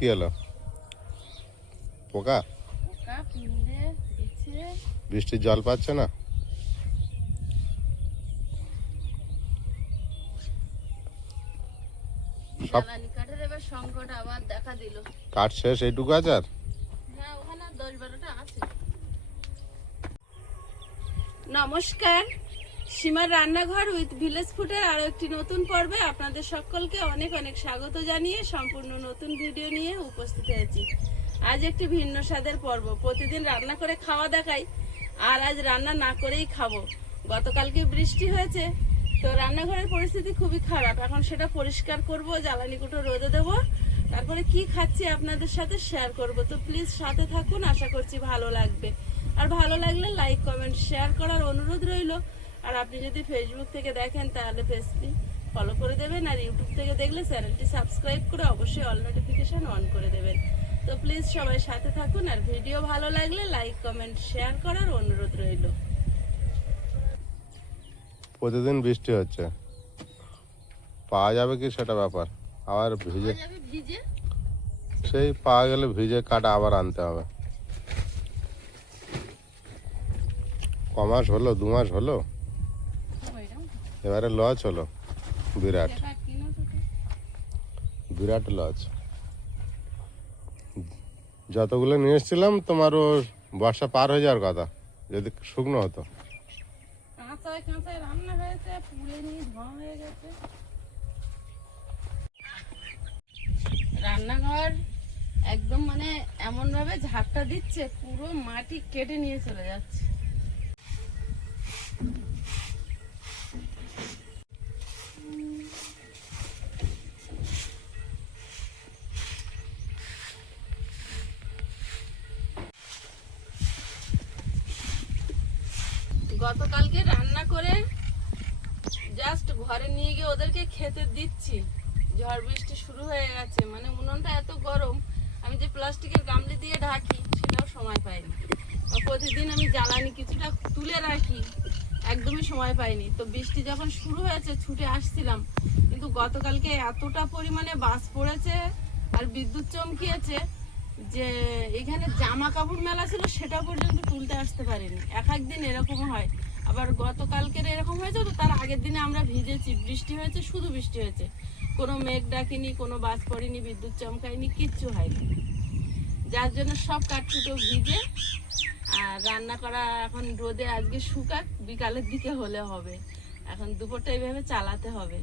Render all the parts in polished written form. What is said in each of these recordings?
কি হলো? পোকা? বৃষ্টির জল পাচ্ছে না? সব কাঠের এবার সংকট আবার দেখা দিল। কাঠ শেষ এইটুকু আছে আর? হ্যাঁ, ওখানে 10-12টা আছে। নমস্কার, সীমার রান্নাঘর উইথ ভিলেজ ফুডের আরো একটি নতুন পর্বে আপনাদের সকলকে অনেক অনেক স্বাগত জানিয়ে সম্পূর্ণ নতুন ভিডিও নিয়ে উপস্থিত হয়েছি। আজ একটি ভিন্ন স্বাদের পর্ব। প্রতিদিন রান্না করে খাওয়া দেখাই, আর আজ রান্না না করেই খাবো। গতকালকে বৃষ্টি হয়েছে, তো রান্নাঘরের পরিস্থিতি খুবই খারাপ। এখন সেটা পরিষ্কার করব, জ্বালানি কুটো রোদে দেবো, তারপরে কি খাচ্ছি আপনাদের সাথে শেয়ার করব। তো প্লিজ সাথে থাকুন, আশা করছি ভালো লাগবে। আর ভালো লাগলে লাইক কমেন্ট শেয়ার করার অনুরোধ রইল। আর আপনি যদি ফেসবুক থেকে দেখেন তাহলে পেজটি ফলো করে দেবেন, আর ইউটিউব থেকে দেখলে চ্যানেলটি সাবস্ক্রাইব করে অবশ্যই অল নোটিফিকেশন অন করে দেবেন। তো প্লিজ সবাই সাথে থাকুন, আর ভিডিও ভালো লাগলে লাইক কমেন্ট শেয়ার করার অনুরোধ রইল। প্রতিদিন বৃষ্টি হচ্ছে, পাওয়া যাবে কি সেটা ব্যাপার। আবার ভিজে সেই পাওয়া গেলে ভিজে কাটা আবার আনতে হবে। কমাস হলো, 2 মাস হলো, এবারে লস হলো বিরাট বিরাট লস। যতগুলো নিয়ে এসেছিলাম তোমারও বর্ষা পার হয়ে যাওয়ার কথা যদি শুকনো হতো। রান্না হয়েছে, পুড়ে নিয়ে ধোঁয়া হয়ে গেছে। রান্নাঘর একদম মানে এমন ভাবে ঝাপটা দিচ্ছে, পুরো মাটি কেটে নিয়ে চলে যাচ্ছে। গতকালকে রান্না করে জাস্ট ঘরে নিয়ে গিয়ে ওদেরকে খেতে দিচ্ছি, ঝড় বৃষ্টি শুরু হয়ে গেছে। মানে উনুনটা এত গরম, আমি যে প্লাস্টিকের গামলি দিয়ে ঢাকি সেটাও সময় পাইনি। প্রতিদিন আমি জ্বালানি কিছুটা তুলে রাখি, একদমই সময় পাইনি। তো বৃষ্টি যখন শুরু হয়েছে ছুটে আসছিলাম, কিন্তু গতকালকে এতটা পরিমাণে বাস পড়েছে আর বিদ্যুৎ চমকিয়েছে যে এখানে জামা কাপড় মেলা ছিল সেটা পর্যন্ত তুলতে আসতে পারিনি। একদিন এরকম হয়, আবার গতকালকের এরকম হয়েছে। তো তার আগের দিনে আমরা ভিজেছি, বৃষ্টি হয়েছে, শুধু বৃষ্টি হয়েছে, কোনো মেঘ ডাকিনি, কোনো বাস পড়েনি, বিদ্যুৎ চমকায়নি, কিচ্ছু হয়নি। যার জন্য সব কাঠকুটো ভিজে। আর রান্না করা এখন রোদে আজকে শুকাক, বিকালের দিকে হলে হবে। এখন দুপুরটা এইভাবে চালাতে হবে।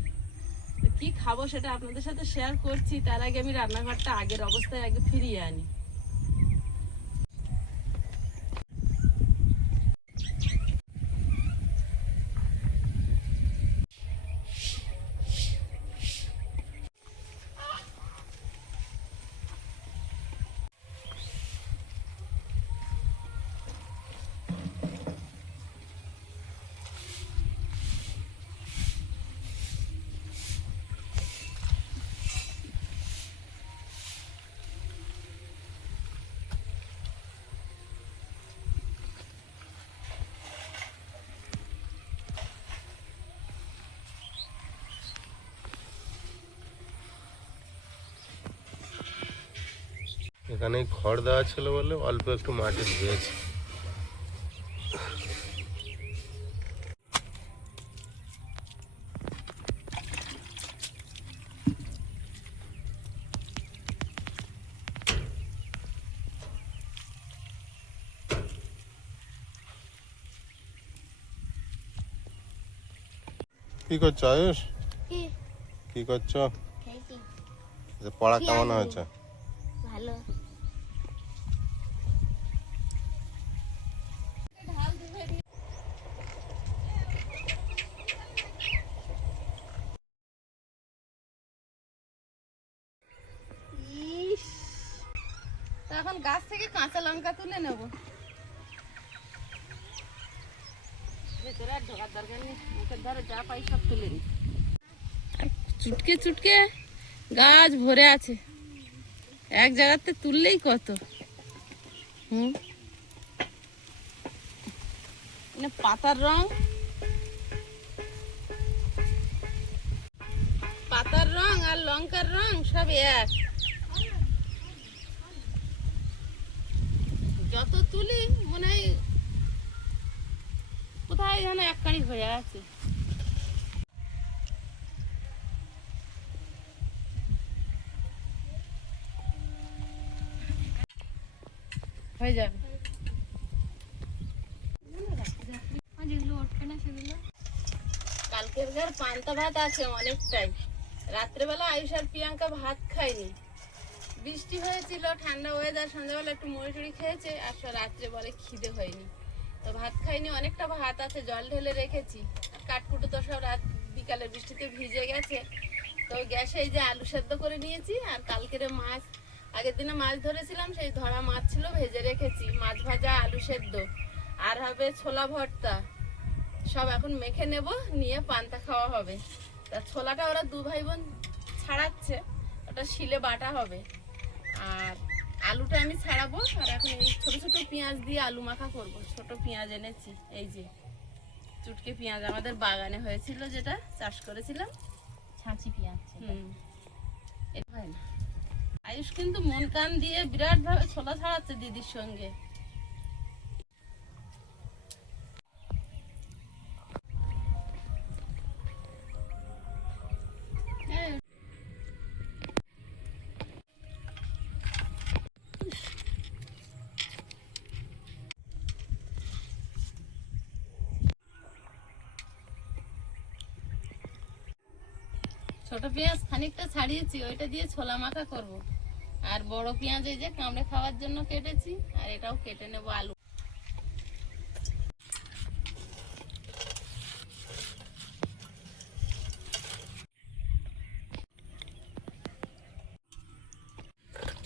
কি খাবো সেটা আপনাদের সাথে শেয়ার করছি, তার আগে আমি রান্নাঘরটা আগের অবস্থায় আগে ফিরিয়ে আনি। এখানে খড় দেওয়া ছিল বলে অল্প একটু মাটি ধুয়েছে। কি করছো আয়ুষ? কি করছো? পড়া কেমন হয়েছে? ভালো। এখন গাছ থেকে কাঁচা লঙ্কা তুলে নেব। ভেতরে আর ঢোকার দরকার নেই, মুখের ধারে যা পাই সব তুলে নি। চুটকে চুটকে গাছ ভরে আছে, এক জায়গাতে তুললেই কত। পাতার রং আর লঙ্কার রং সব এক। যত তুলি মনে হয় কোথায় যেন এক কাঁড়ি হয়ে আছে। হয়ে যাবে। কালকের ঘর পান্তা ভাত আছে অনেকটাই। রাত্রেবেলা আয়ুষ আর প্রিয়াঙ্কা ভাত খায়নি, বৃষ্টি হয়েছিল, ঠান্ডা ওয়েদার, সন্ধ্যাবেলা একটু মুড়ি টুড়ি খেয়েছে, আর রাত্রে বলে খিদে হয়নি, তো ভাত খাইনি। অনেকটা ভাত আছে, জল ঢেলে রেখেছি। কাঠকুটো তো সব রাত বিকালে বৃষ্টিতে ভিজে গেছে, তো গ্যাসে এই যে আলু সেদ্ধ করে নিয়েছি। আর কালকের মাছ, আগের দিনে মাছ ধরেছিলাম, সেই ধরা মাছ ছিল, ভেজে রেখেছি। মাছ ভাজা, আলু সেদ্ধ, আর হবে ছোলা ভর্তা, সব এখন মেখে নেব, নিয়ে পান্তা খাওয়া হবে। তা ছোলাটা ওরা দু ভাই বোন ছাড়াচ্ছে, ওটা শিলে বাটা হবে। আর আলুটা আমি ছাড়াবো। আর এখন এই ছোট ছোট পেঁয়াজ দিয়ে আলু মাখা করব। ছোট পেঁয়াজ এনেছি, এই যে চুটকে পেঁয়াজ আমাদের বাগানে হয়েছিল, যেটা চাষ করেছিলাম, ছাঁচি পেঁয়াজ। এটা হয় না। আয়ুষ কিন্তু মন কান দিয়ে বিরাট ভাবে ছোলা ছাড়াচ্ছে দিদির সঙ্গে। ছোট পেঁয়াজ খানিকটা ছাড়িয়েছি, ওইটা দিয়ে ছোলা মাখা করব। আর বড় পেঁয়াজ এই যে কামড়ে খাওয়ার জন্য কেটেছি, আর এটাও কেটে নেব আলু।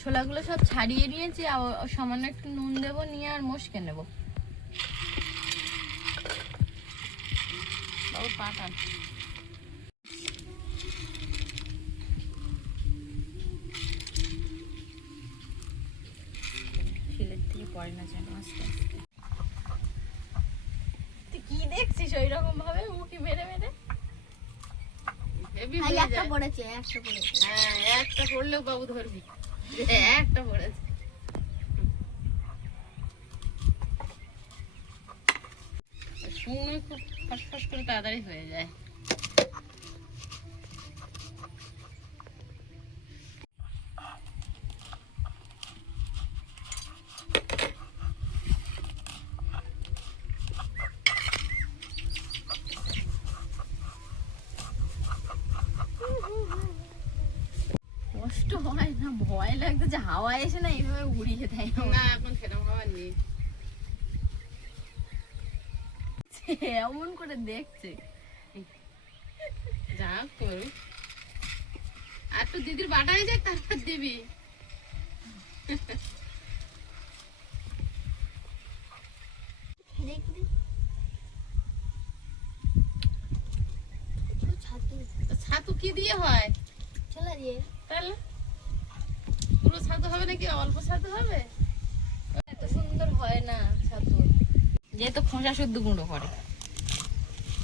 ছোলাগুলো সব ছাড়িয়ে নিয়েছি, আর সামান্য একটু নুন দেবো, নিয়ে আর মশকে নেব। বাবু পাঠান শিলের থেকে পড়ে না যেন আস্তে আস্তে। তুই কি দেখছিস ওই রকম ভাবে মুখি মেরে মেরে? হেভি একটা হয়ে যায়। পড়েছে, একটা পড়েছে। হ্যাঁ, একটা পড়লেও বাবু ধরবি, একটা পড়েছে। শুকনো খুব ফসফস করে তাড়াতাড়ি হয়ে যায়। কষ্ট হয় না, ভয় লাগতো যে হাওয়া এসে না এইভাবে উড়িয়ে দেয়। না, এখন সেরকম খাবার নেই। এমন করে দেখছে। যা করবি, আর তো দিদির বাটা হয়ে যাক, তারপর দিবি। তো ছাতু কি দিয়ে হয়? ছোলা দিয়ে। তাহলে পুরো ছাতু হবে নাকি অল্প ছাতু হবে? এত সুন্দর হয় না ছাতু, যেহেতু খোসা শুদ্ধ গুঁড়ো করে।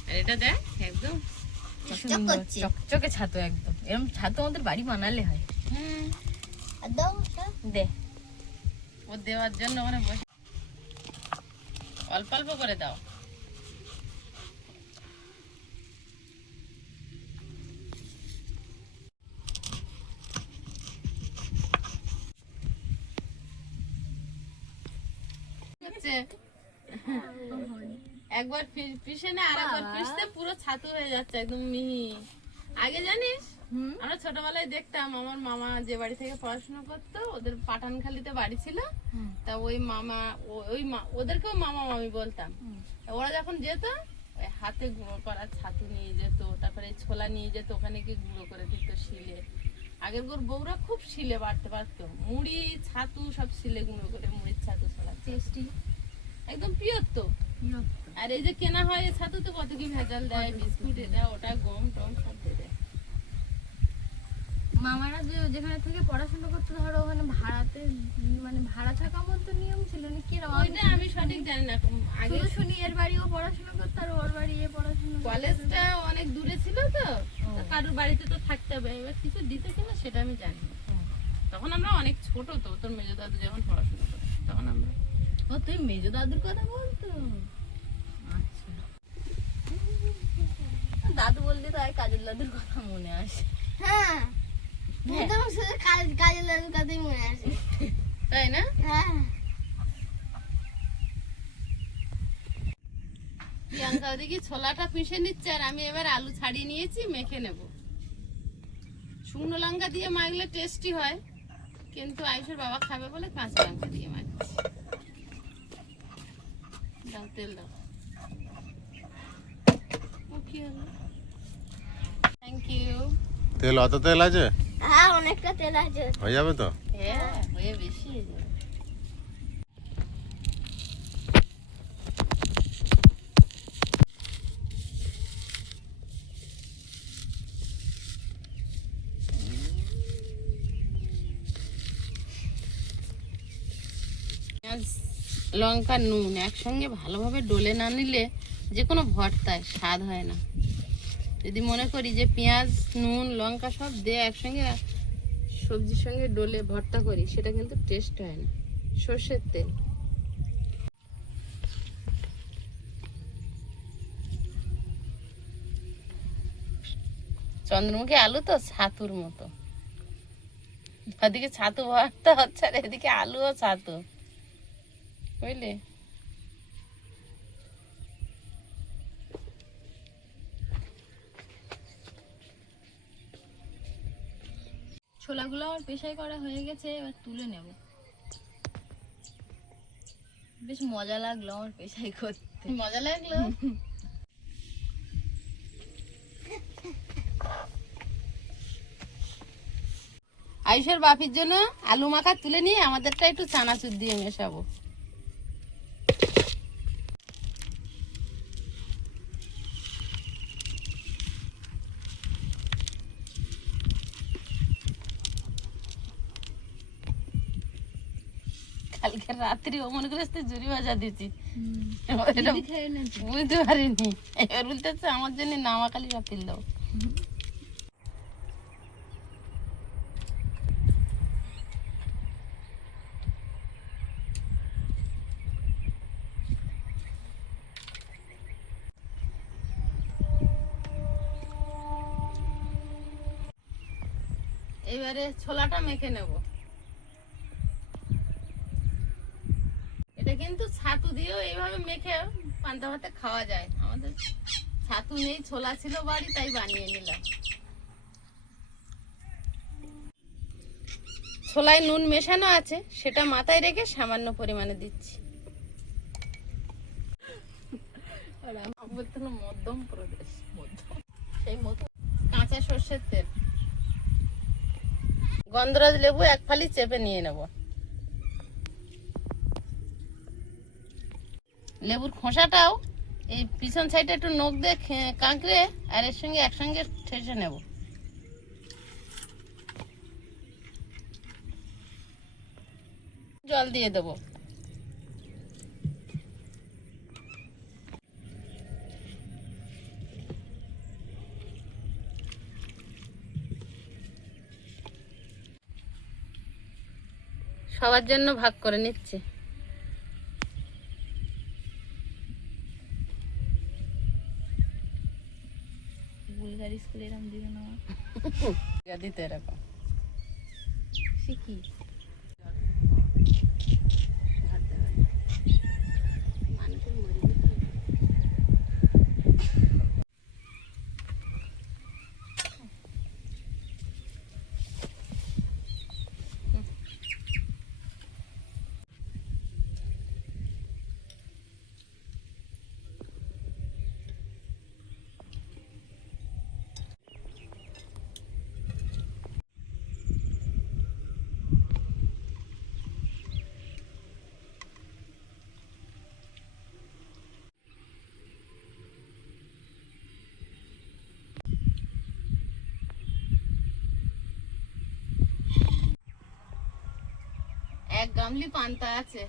আর এটা দেখ একদম সুন্দর চকচকে ছাতু, একদম এরকম ছাতু আমাদের বাড়ি বানালে হয়। দে ও দেওয়ার জন্য ওখানে বসে অল্প অল্প করে দাও। হচ্ছে একবার পিষে না, আর একবার পিষতে পুরো ছাতু হয়ে যাচ্ছে, একদম মিহি। আগে জানিস আমরা ছোটবেলায় দেখতাম, আমার মামা যে বাড়ি থেকে পড়াশোনা করতো, ওদের পাঠানখালীতে বাড়ি ছিল, তা ওই মামা ওদেরকেও মামা মামি বলতাম। তা ওরা যখন যেত, ওই হাতে গুঁড়ো করা ছাতু নিয়ে যেত, তারপরে ছোলা নিয়ে যেত, ওখানে কি গুঁড়ো করে দিত শিলে। আগের বউরা খুব শিলে বাড়তে পারতো, মুড়ি ছাতু সব শিলে গুঁড়ো করে, মুড়ির ছাতু, ছোলা টেস্টি, একদম পিওর তো। আর এই যে কেনা হয় এই ছাতুতে কত কি ভেজাল দেয়, বিস্কুট এটা ওটা, গম টম সব দিয়ে দেয়। মামারা যেখানে থেকে পড়াশোনা করতে, ধরো ওখানে ভাড়াতে, মানে ভাড়া থাকা মতো নিয়ম ছিল না কি? ওইটা আমি সঠিক জানি না। আগে শুনি এর বাড়িও পড়াশোনা করতো, আর ওর বাড়ি পড়াশোনা। কলেজটা অনেক দূরে ছিল তো, কারোর বাড়িতে তো থাকতে হবে, এবার কিছু দিতে কিনা সেটা আমি জানি না। তখন আমরা অনেক ছোট তো, তোর মেজো দাদু যখন পড়াশোনা করতো তখন আমরা ও তুই মেজো দাদুর কথা বলতো? আচ্ছা, দাদু বললি তাই কাজল দাদুর কথা মনে আসে। হ্যাঁ, প্রথম শুধু কাজল দাদুর কথাই মনে আসে, তাই না? হ্যাঁ। প্রিয়াঙ্কা ওদিকে ছোলাটা পিষে নিচ্ছে আর আমি এবার আলু ছাড়িয়ে নিয়েছি, মেখে নেব। শুকনো লঙ্কা দিয়ে মাখলে টেস্টি হয়, কিন্তু আয়ুষের বাবা খাবে বলে কাঁচা লঙ্কা দিয়ে মাখছি। দাও তেল দাও। ও কি হলো? Thank you. তেল অত তেল আছে? হ্যাঁ, অনেকটা তেল আছে। হয়ে যাবে তো? হ্যাঁ, হয়ে বেশি হয়ে যাবে। পেঁয়াজ লঙ্কা নুন একসঙ্গে ভালোভাবে ডলে না নিলে যে কোনো ভর্তায় স্বাদ হয় না। যদি মনে করি যে পেঁয়াজ নুন লঙ্কা সব দিয়ে একসঙ্গে সবজির সঙ্গে ডলে ভর্তা করি, সেটা কিন্তু টেস্ট হয় না। সর্ষের তেল, চন্দ্রমুখী আলু তো ছাতুর মতো, ওদিকে ছাতু ভর্তা হচ্ছে আর এদিকে আলু ও ছাতু, বুঝলি? ছোলাগুলো আমার পেশাই করা হয়ে গেছে, এবার তুলে নেব। বেশ মজা লাগলো আমার পেশাই করতে। মজা লাগলো। আয়ুষের বাপির জন্য আলু মাখা তুলে নিয়ে আমাদেরটা একটু চানাচুর দিয়ে মেশাবো। কালকে রাত্রি ও মনে করে জুড়ি ভাজা দিচ্ছি, বুঝতে পারিনি। এবার বলতেছে আমার জন্য নামাকালি বাতিল দাও। এবারে ছোলাটা মেখে নেব। এটা কিন্তু ছাতু দিয়েও এইভাবে মেখে পান্তা ভাতে খাওয়া যায়। আমাদের ছাতু নেই, ছোলা ছিল বাড়ি, তাই বানিয়ে নিলাম। ছোলায় নুন মেশানো আছে, সেটা মাথায় রেখে সামান্য পরিমাণে দিচ্ছি। মধ্যপ্রদেশ, সেই মতো কাঁচা সর্ষের তেল, গন্ধরাজ লেবু এক ফালি চেপে নিয়ে নেব। লেবুর খোসাটাও এই পিছন সাইডে একটু নখ দিয়ে কাঁকড়ে আর এর সঙ্গে একসঙ্গে ঠেসে নেব। জল দিয়ে দেবো। সবার জন্য ভাগ করে নিচ্ছি। বুলগারি স্কুলে এরকম দিবে না, দিতে এরকম শিখি। এক গামলি পান্তা আছে।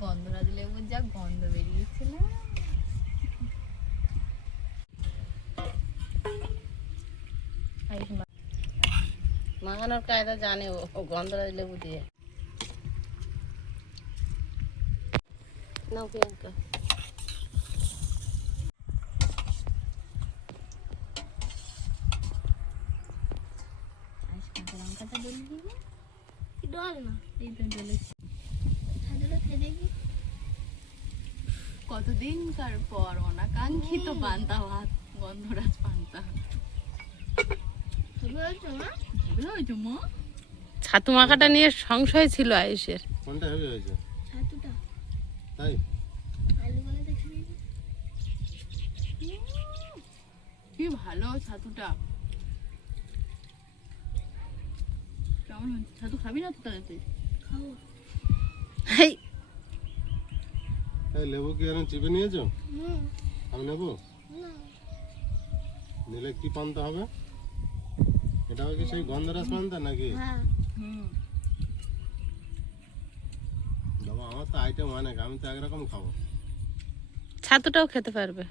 গন্ধরাজ লেবুর যা গন্ধ বেরিয়েছে না, মাখানোর কায়দা জানে ও গন্ধরাজ লেবু দিয়ে। নাও প্রিয়াঙ্কা। কাঁচা লঙ্কাটা ডলে দিবি, কি ডল না, এই তো ডলেছি। ছাদুটা খেয়ে দেখি। কতদিনকার পর অনাকাঙ্ক্ষিত পান্তা ভাত, গন্ধরাজ পান্তা। ছাতু মাখাটা নিয়ে সংশয় ছিল আয়ুষের। কোনটা হেভি হয়েছে? ছাতুটা তাই আলু বলে দেখে নিবি। কি ভালো ছাতুটা। কেমন হয়েছে? ছাতু খাবি না তো তাহলে তুই? খাও। হেই, এই লেবু কি এরকম চিপে নিয়েছো? হুম, আমি নেবো? না নিলে কি পান্তা হবে? এটা হবে কি সেই গন্ধরাজ পান্তা নাকি? হ্যাঁ হুম, বাবা আমার তো আইটেম অনেক, আমি তো একরকম খাবো ছাতুটাও খেতে পারবে।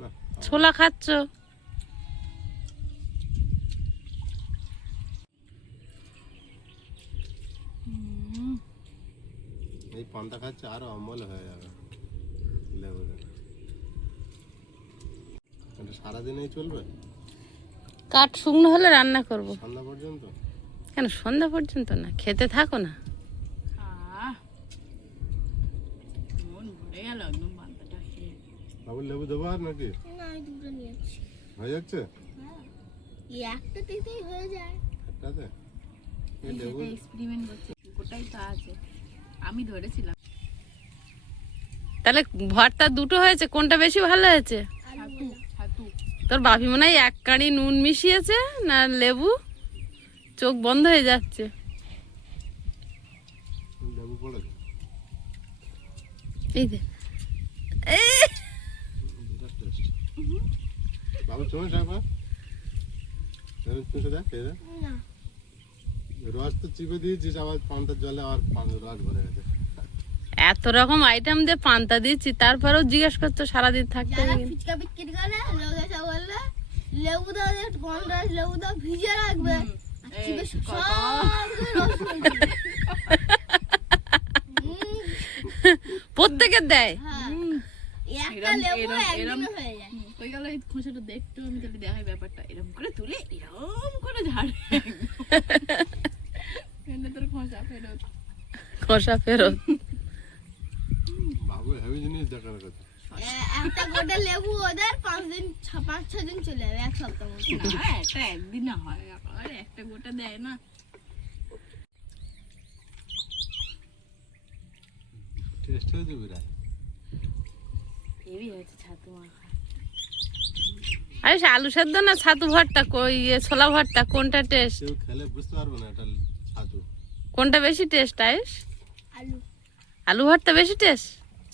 না। ছোলা খাচ্ছ? এই পান্তা খাচ্ছে আরো অম্বল হয়ে যাবে লেবু দিয়ে। এটা সারাদিনেই চলবে? কাঠ শুকনো হলে রান্না করব। সন্ধ্যা পর্যন্ত? কেন সন্ধ্যা পর্যন্ত না, খেতে থাকো না। মন ভরে গেল একদম পান্তাটা খেয়ে। বাবু লেবু দেবো আর নাকি? না, আমি দুটো নিয়েছি। হয়ে যাচ্ছে হ্যাঁ, এই একটা তেতেই হয়ে যায়। একটাতে? এই লেবু এক্সপেরিমেন্ট করছে, গোটাই তা আছে, আমি ধরেছিলাম। তাহলে ভরটা দুটো হয়েছে, কোনটা বেশি ভালো হয়েছে? আলু বলে। ছাতু। তোর বাপি মনে হয় এক কাঁড়ি নুন মিশিয়েছে না লেবু, চোখ বন্ধ হয়ে যাচ্ছে। লেবু পড়েছে এই যে বিরাট টেস্ট। বাবু চলে একবার চুষে দেখ, খেয়ে দেখ। না, রস তো চিপে দিয়েছিস, আবার পান্তার জলে আবার রস ভরে গেছে। এত রকম আইটেম দিয়ে পান্তা দিচ্ছি, তারপরেও জিজ্ঞেস করছো সারাদিন থাকতে যারা হবে কিনা। ফুচকা বিক্রি করে লোকে সব বললে লেবু দাও, একটু গন্ধরাজ লেবু দাও, ভিজে রাখবে। আর চিপে সব করে রস হয়ে যাবে। প্রত্যেকের দেয়। হ্যাঁ, একটা লেবু একদিনে হয়ে যায়। ওই গেল এই খোসাটা দেখতো, আমি তাহলে দেখাই ব্যাপারটা। এরকম করে তুলে এরকম করে ঝাড়ে। তোর খোসা ফেরত, খোসা ফেরত। বাবু হেভি জিনিস দেখার কথা। একটা গোটা লেবু ওদের 5-6 দিন চলে যাবে, এক সপ্তাহ মতো। না, এটা একদিন না হয়, আর একটা গোটা দেয় না। টেস্ট হয়েছে বিরাট। হেভি হয়েছে ছাতু মাখা। আরে আলু সেদ্ধ না ছাতু ভর্তা, ছোলা ভর্তা, কোনটা টেস্ট? কেউ খেলে বুঝতে পারবে না এটা ছাতু। কোনটা বেশি টেস্ট আয়ুষ? আলু আলু ভর্তা বেশি টেস্ট,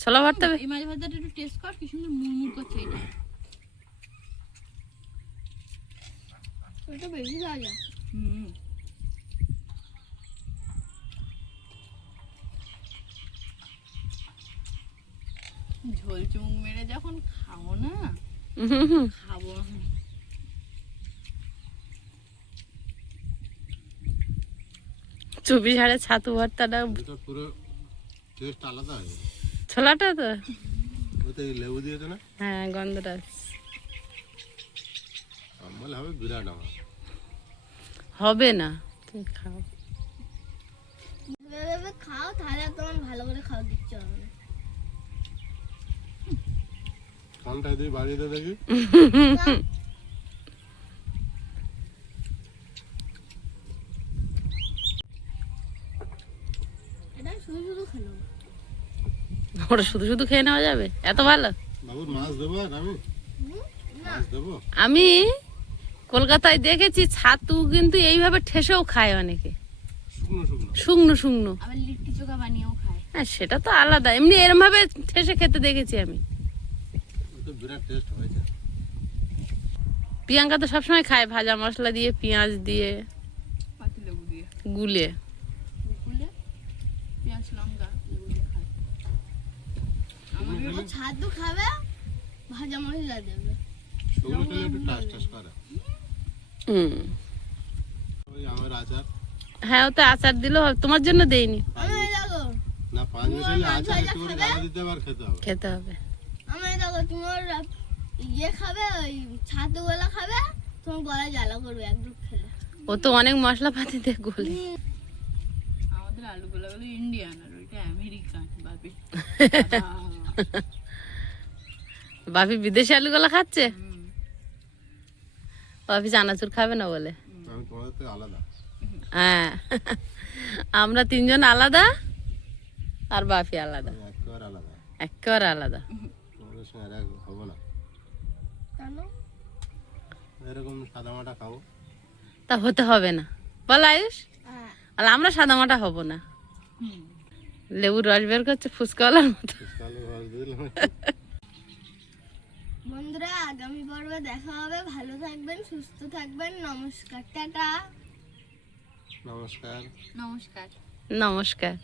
ছোলা ভর্তা? এই মাছ ভর্তাটা একটু টেস্ট কর, কি সুন্দর মুড়মুড় করছে এটা। ওটা বেশি খাওয়া যায়। হুম, ঝোল চুং মেরে যখন খাও না, খাবো। চুপি ঝাড়ে ছাতু ভর্তাটা, এটা পুরো টেস্ট আলাদা হয়ে যাবে। ছোলাটা তো ওতে এই লেবু দিয়েছে না, হ্যাঁ গন্ধরাজ অম্বল হবে বিরাট আমার। হবে না, তুমি খাও। এভাবে খাও, তাহলে তোমার ভালো করে খাওয়া দিচ্ছে হবে না। কানটা দিয়ে বাড়িয়ে দে দেখি। এটা শুধু শুধু খেলো। ওটা শুধু শুধু খেয়ে নেওয়া যাবে, এত ভালো? বাবুর মাছ দেবো আর আমি মাছ দেবো। আমি কলকাতায় দেখেছি ছাতু কিন্তু এইভাবে ঠেসেও খায় অনেকে, শুকনো শুকনো। শুকনো শুকনো। আবার লিট্টি চোখা বানিয়েও খায়। হ্যাঁ সেটা তো আলাদা, এমনি এরম ভাবে ঠেসে খেতে দেখেছি আমি। ওটা বিরাট টেস্ট হয়েছে। প্রিয়াঙ্কা তো সবসময় খায় ভাজা মশলা দিয়ে, পেঁয়াজ দিয়ে, লেবু দিয়ে গুলে গুলে পেঁয়াজ লঙ্কা লেবু দিয়ে খায়। ও ছাতু খাবে, ভাজা মশলা দেবে। শুকনো খেলে একটু টাস টাস করে। হুম, ওই আমার আচার হ্যাঁ, ও তো আচার দিলেও হবে, তোমার জন্য দেইনি। আমি দেখো না 5 মিশালি আচার একটু করে গালে দিতে আর খেতে হবে। খেতে হবে। আমি দেখো তোমার ইয়ে খাবে, ওই ছাতুগুলো খাবে, তোমার গলায় জ্বালা করবে একদম খেলে। ও তো অনেক মশলাপাতি দিয়ে গলে। আমাদের আলুগুলো হলো ইন্ডিয়ান আর ওইটা আমেরিকান বাপি। বাপি বিদেশি আলুগুলা খাচ্ছে, বাপি চানাচুর খাবে না বলে। আমি তোমাদের থেকে আলাদা। হ্যাঁ, আমরা 3 জন আলাদা আর বাপি আলাদা, আমি একেবারে আলাদা। একেবারে আলাদা। তোমাদের সঙ্গে আর এক হবো না। কেন? এরকম সাদামাটা খাবো। তা হতে হবে না বল আয়ুষ, হ্যাঁ। আর আমরা সাদামাটা হব না। লেবুর রস বের করছে ফুচকাওয়ালার মতো। তাহলে ভাজ দিলাম। বন্ধুরা, আগামী পর্বে দেখা হবে। ভালো থাকবেন, সুস্থ থাকবেন। নমস্কার, টাটা। নমস্কার। নমস্কার। নমস্কার।